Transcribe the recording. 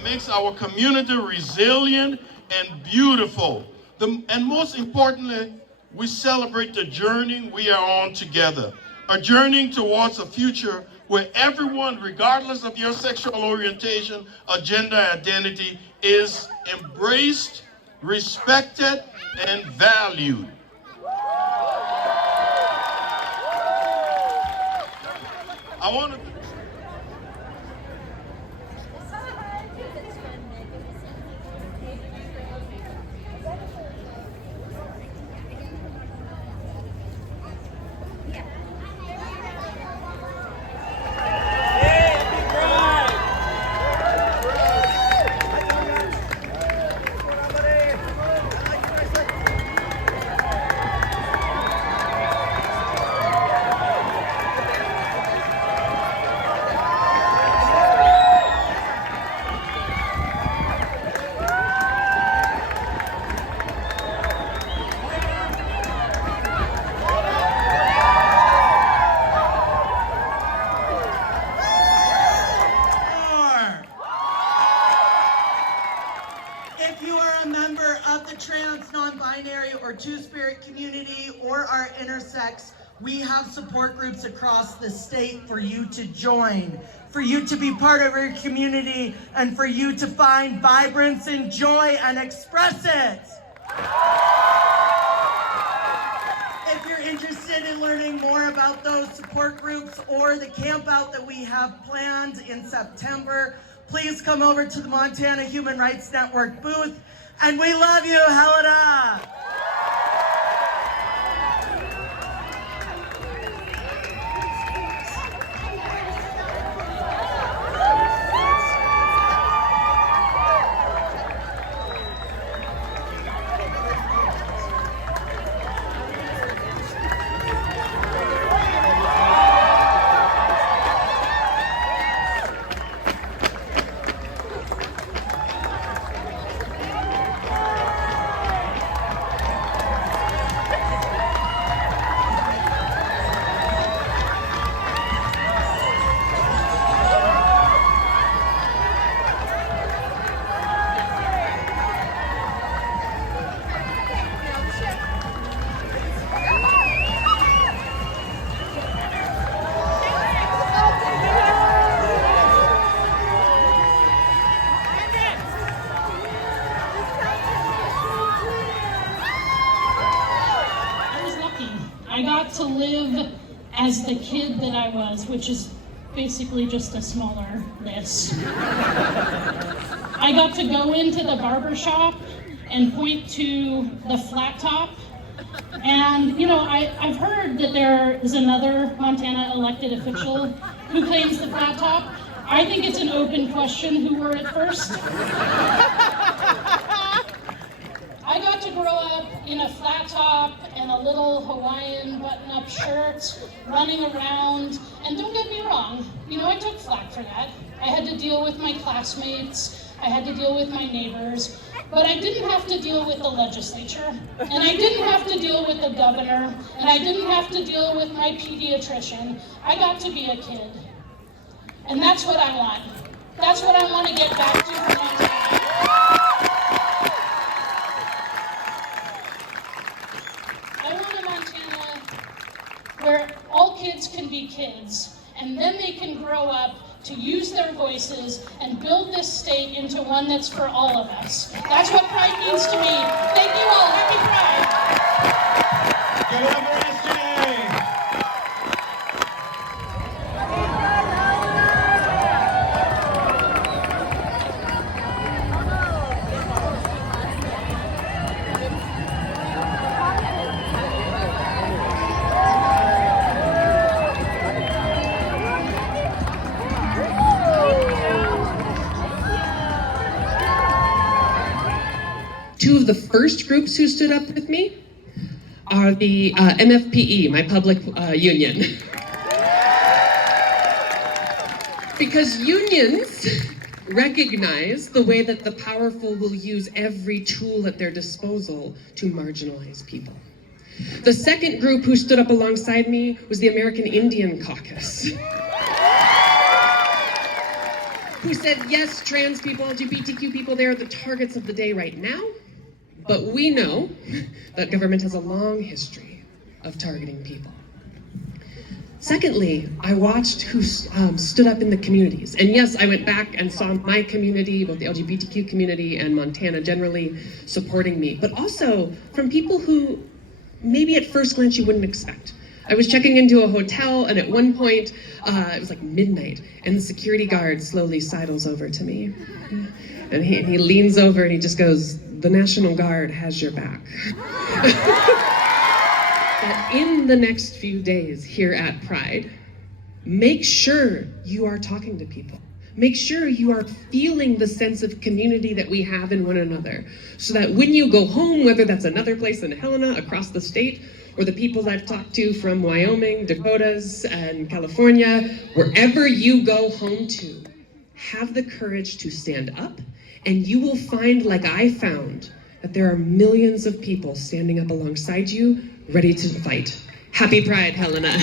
that makes our community resilient and beautiful. And most importantly, we celebrate the journey we are on together. A journey towards a future where everyone, regardless of your sexual orientation or gender identity, is embraced, respected, and valued. I want to trans, non-binary, or two-spirit community, or are intersex, we have support groups across the state for you to join, for you to be part of our community, and for you to find vibrance and joy and express it. If you're interested in learning more about those support groups or the camp out that we have planned in September, please come over to the Montana Human Rights Network booth. And we love you, Helena! I got to live as the kid that I was, which is basically just a smaller this. I got to go into the barber shop and point to the flat top. And, you know, I've heard that there is another Montana elected official who claims the flat top. I think it's an open question who were it first. I got to grow up in a flat top and a little Hawaiian button-up shirt, running around, and don't get me wrong, you know, I took flack for that. I had to deal with my classmates, I had to deal with my neighbors, but I didn't have to deal with the legislature, and I didn't have to deal with the governor, and I didn't have to deal with my pediatrician. I got to be a kid, and that's what I want. That's what I want to get back to for Montana. Where all kids can be kids, and then they can grow up to use their voices and build this state into one that's for all of us. That's what pride means to me. Thank you all. Happy Pride. Give it up for us today. Two of the first groups who stood up with me are the MFPE, my public union. Because unions recognize the way that the powerful will use every tool at their disposal to marginalize people. The second group who stood up alongside me was the American Indian Caucus. who said, yes, trans people, LGBTQ people, they are the targets of the day right now. But we know that government has a long history of targeting people. Secondly, I watched who stood up in the communities. And yes, I went back and saw my community, both the LGBTQ community and Montana generally, supporting me. But also from people who maybe at first glance you wouldn't expect. I was checking into a hotel, and at one point, it was like midnight, and the security guard slowly sidles over to me. And he leans over and he just goes, "The National Guard has your back." That in the next few days here at Pride, make sure you are talking to people. Make sure you are feeling the sense of community that we have in one another, so that when you go home, whether that's another place in Helena, across the state, or the people I've talked to from Wyoming, Dakotas, and California, wherever you go home to, have the courage to stand up, and you will find, like I found, that there are millions of people standing up alongside you, ready to fight. Happy Pride, Helena.